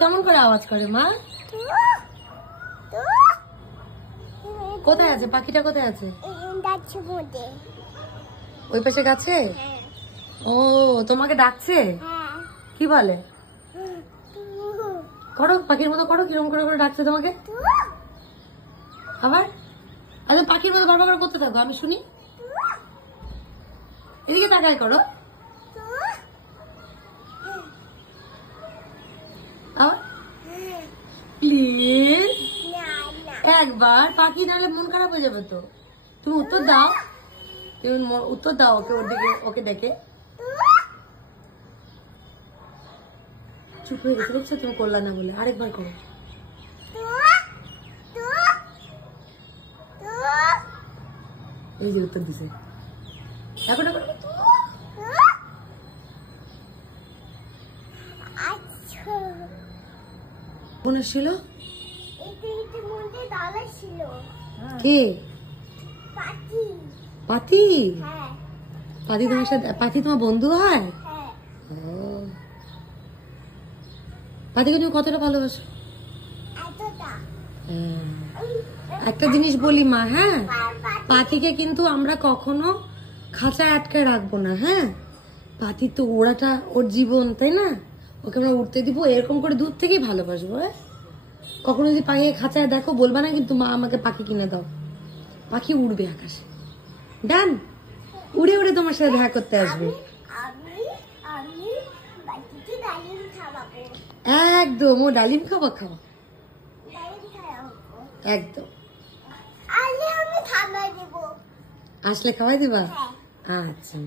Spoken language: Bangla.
কেমন করে আওয়াজ করে মা? কোথায় আছে পাখিটা? কোথায় আছে? ওই পাশে গাছে। ও তোমাকে ডাকছে? কি বলে? করো পাখির মতো করো, কিরকম করে করে ডাকছে তোমাকে আবার? আচ্ছা পাখির মতো বারবার করে করতে থাকো, আমি শুনি। এদিকে তাকায় করো আবার প্লিজ একবার। পাখি নাহলে মন খারাপ হয়ে যাবে তো। তুমি উত্তর দাও, তুমি উত্তর দাও ওকে, ওর দিকে ওকে দেখে। চুপ হয়ে গেছে দেখছো, তুমি করলা না বলে। আরেকবার করো। এই যে উত্তর দিছে এখন। মনে ছিল কে? পাতি। পাতি তোমার সাথে? পাতি তোমার বন্ধু হয়? পাতিকে তুমি কতটা ভালোবাসো? একটা জিনিস বলি মা, হ্যাঁ, পাতিকে কিন্তু আমরা কখনো খাঁচায় আটকে রাখবো না। হ্যাঁ, পাতি তো ওড়াটা ওর জীবন, তাই না? ওকে আমরা উঠতে দিব, এরকম করে দূর থেকেই ভালোবাসবো। হ্যাঁ, কখনো যদি পাখি খাঁচায় দেখো বলবা না কিন্তু মা আমাকে পাখি কিনে দাও। পাখি উড়বে আকাশে, ডান, উড়ে উড়ে তোমার সাথে দেখা করতে আসবে। একদম, ও ডালিম খাওয়া খাওয়া একদম। আসলে খাওয়াই দিবা? আচ্ছা।